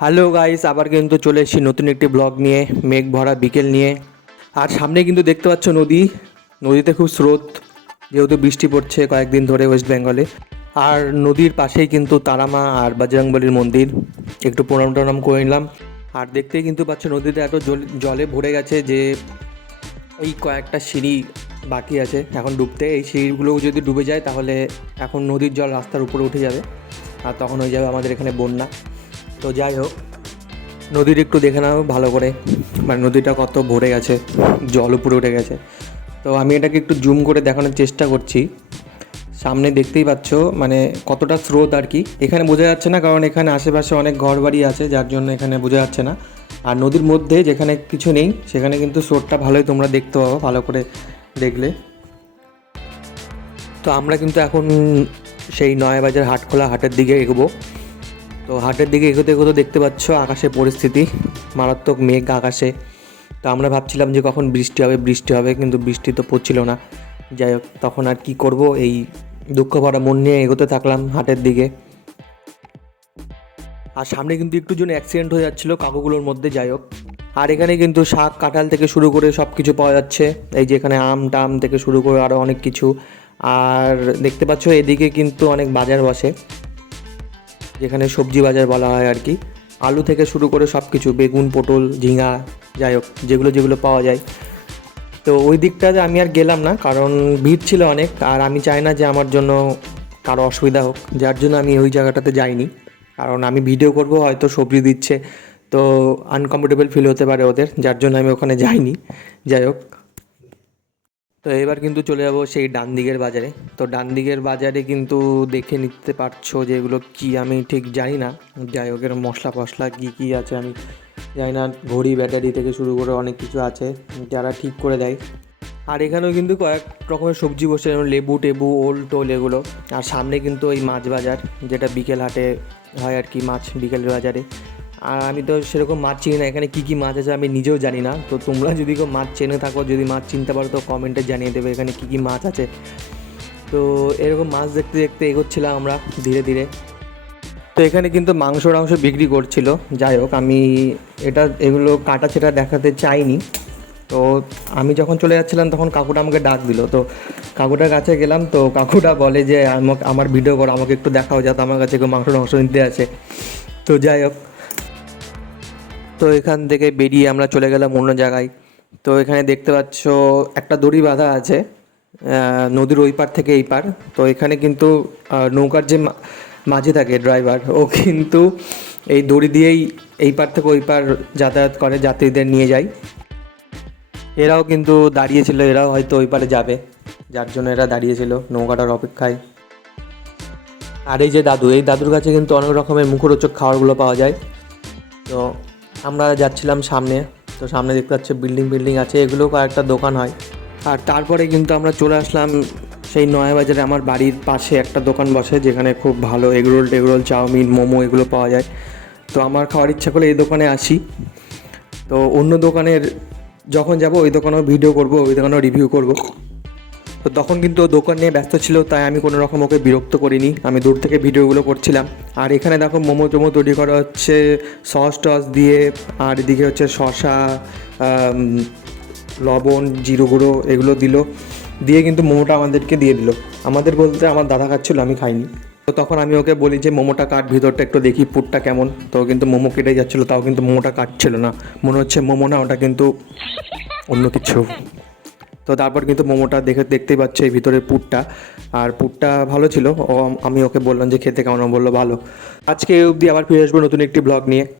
Hello guys, আবার কিন্তু চলে এসেছি নতুন একটি ব্লগ নিয়ে, মেঘ ভরা বিকেল নিয়ে। আর সামনে কিন্তু দেখতে পাচ্ছ নদী, নদীতে খুব স্রোত, যেহেতু বৃষ্টি পড়ছে কয়েকদিন ধরে ওয়েস্ট বেঙ্গলে। আর নদীর পাশেই কিন্তু তারামা আর বজরংবলীর মন্দির, একটু প্রণাম টনাম করে নিলাম। আর দেখতেই কিন্তু পাচ্ছ নদীতে এত জলে ভরে গেছে যে এই কয়েকটা সিঁড়ি বাকি আছে এখন ডুবতে। এই সিঁড়িগুলো যদি ডুবে যায় তাহলে এখন নদীর জল রাস্তার উপরে উঠে যাবে, আর তখন হয়ে যাবে আমাদের এখানে বন্যা। তো যাই হোক, নদীর একটু দেখে নাও ভালো করে, মানে নদীটা কত ভরে গেছে, জল উপরে উঠে গেছে। তো আমি এটাকে একটু জুম করে দেখানোর চেষ্টা করছি। সামনে দেখতেই পাচ্ছ মানে কতটা স্রোত আর কি। এখানে বোঝা যাচ্ছে না কারণ এখানে আশেপাশে অনেক ঘর বাড়ি আছে, যার জন্য এখানে বোঝা যাচ্ছে না। আর নদীর মধ্যে যেখানে কিছু নেই সেখানে কিন্তু স্রোতটা ভালোই তোমরা দেখতে পাবো ভালো করে দেখলে। তো আমরা কিন্তু এখন সেই নয়াবাজার হাটখোলা হাটের দিকে এগোবো। তো হাটের দিকে এগোতে এগোতে দেখতে পাচ্ছ আকাশের পরিস্থিতি, মারাত্মক মেঘ আকাশে। তো আমরা ভাবছিলাম যে কখন বৃষ্টি হবে বৃষ্টি হবে, কিন্তু বৃষ্টি তো পড়ছিল না। যাই হোক, তখন আর কি করব, এই দুঃখ ভরা মন নিয়ে এগোতে থাকলাম হাটের দিকে। আর সামনে কিন্তু একটু জন্য অ্যাক্সিডেন্ট হয়ে যাচ্ছিলো কাকুগুলোর মধ্যে। যাই হোক, আর এখানে কিন্তু শাক কাঁঠাল থেকে শুরু করে সব কিছু পাওয়া যাচ্ছে। এই যে এখানে আম টাম থেকে শুরু করে আরও অনেক কিছু। আর দেখতে পাচ্ছ এদিকে কিন্তু অনেক বাজার বসে, যেখানে সবজি বাজার বলা হয় আর কি। আলু থেকে শুরু করে সব কিছু, বেগুন পটল ঝিঙা, যাই হোক যেগুলো যেগুলো পাওয়া যায়। তো ওই দিকটাতে আমি আর গেলাম না কারণ ভিড় ছিল অনেক, আর আমি চাই না যে আমার জন্য কারো অসুবিধা হোক, যার জন্য আমি ওই জায়গাটাতে যাইনি। কারণ আমি ভিডিও করব, হয়তো সবজি দিচ্ছে, তো আনকমফোর্টেবল ফিল হতে পারে ওদের, যার জন্য আমি ওখানে যাইনি। যাই হোক, তো এবার কিন্তু চলে যাবো সেই ডান দিকের বাজারে। তো ডান দিকের বাজারে কিন্তু দেখে নিতে পারছো যে এগুলো কী আমি ঠিক জানি না। যাই হোক, এর মশলা ফসলা কী কী আছে আমি জানি না। ঘড়ি ব্যাটারি থেকে শুরু করে অনেক কিছু আছে যারা ঠিক করে দেয়। আর এখানেও কিন্তু কয়েক রকমের সবজি বসে, যেমন লেবু টেবু ওল টোল এগুলো। আর সামনে কিন্তু ওই মাছ বাজার, যেটা বিকেল হাটে হয় আর কি, মাছ বিকেলের বাজারে। আর আমি তো সেরকম মাছ চিনি না, এখানে কী কী মাছ আছে আমি নিজেও জানি না। তো তোমরা যদি কেউ মাছ চেনে থাকো, যদি মাছ চিনতে পারো, তো কমেন্টে জানিয়ে দেবে এখানে কী কী মাছ আছে। তো এরকম মাছ দেখতে দেখতে এগোচ্ছিলাম আমরা ধীরে ধীরে। তো এখানে কিন্তু মাংস টাংস বিক্রি করছিল। যাই হোক, আমি এগুলো কাটা ছেটা দেখাতে চাইনি। তো আমি যখন চলে যাচ্ছিলাম তখন কাকুটা আমাকে ডাক দিল। তো কাকুটার কাছে গেলাম, তো কাকুটা বলে যে আমার ভিডিও করো, আমাকে একটু দেখাও, যাতে আমার কাছে কেউ মাংস টাংস নিতে আসে। তো যাই হোক, তো এখান থেকে বেরিয়ে আমরা চলে গেলাম অন্য জায়গায়। তো এখানে দেখতে পাচ্ছ একটা দড়ি বাঁধা আছে নদীর ওই পার থেকে এই পার। তো এখানে কিন্তু নৌকার যে মাঝি থাকে ড্রাইভার, ও কিন্তু এই দড়ি দিয়েই এই পার থেকে ওই পার যাতায়াত করে, যাত্রীদের নিয়ে যায়। এরাও কিন্তু দাঁড়িয়েছিল, এরাও হয়তো ওই পারে যাবে, যার জন্য এরা দাঁড়িয়েছিল নৌকাটার অপেক্ষায়। আর এই যে দাদু, এই দাদুর কাছে কিন্তু অনেক রকমের মুখরোচক খাবারগুলো পাওয়া যায়। তো আমরা যাচ্ছিলাম সামনে। তো সামনে দেখতে পাচ্ছি বিল্ডিং আছে, এগুলো কয়েকটা দোকান হয়। আর তারপরে কিন্তু আমরা চলে আসলাম সেই নয়াবাজারে। আমার বাড়ির পাশে একটা দোকান বসে, যেখানে খুব ভালো এগরোল টেগরোল চাউমিন মোমো এগুলো পাওয়া যায়। তো আমার খাওয়ার ইচ্ছা করলে এই দোকানে আসি। তো অন্য দোকানের যখন যাব ওই দোকানেও ভিডিও করব, ওই দোকানেও রিভিউ করব। তো তখন কিন্তু ও দোকান নিয়ে ব্যস্ত ছিল, তাই আমি কোনো রকম ওকে বিরক্ত করিনি, আমি দূর থেকে ভিডিওগুলো করছিলাম। আর এখানে দেখো মোমো টোমো তৈরি করা হচ্ছে সস টস দিয়ে। আর এদিকে হচ্ছে শসা, লবণ জিরো গুঁড়ো এগুলো দিয়ে কিন্তু মোমোটা আমাদেরকে দিয়ে দিল। আমাদের বলতে আমার দাদা খাচ্ছিলো, আমি খাইনি। তো তখন আমি ওকে বলি যে মোমোটা কাট, ভিতরটা একটু দেখি পুরটা কেমন। তো কিন্তু মোমো কেটে যাচ্ছিলো, তাও কিন্তু মোমোটা কাটছিল না। মনে হচ্ছে মোমো না, ওটা কিন্তু অন্য কিছু। তো তারপর কিন্তু মোমোটা দেখতেই পাচ্ছে এই ভিতরে পুরটা, আর পুরটা ভালো ছিল। আমি ওকে বললাম যে খেতে কেমন, বললো ভালো। আজকে অবধি আবার ফিরে আসবো নতুন একটি ব্লগ নিয়ে।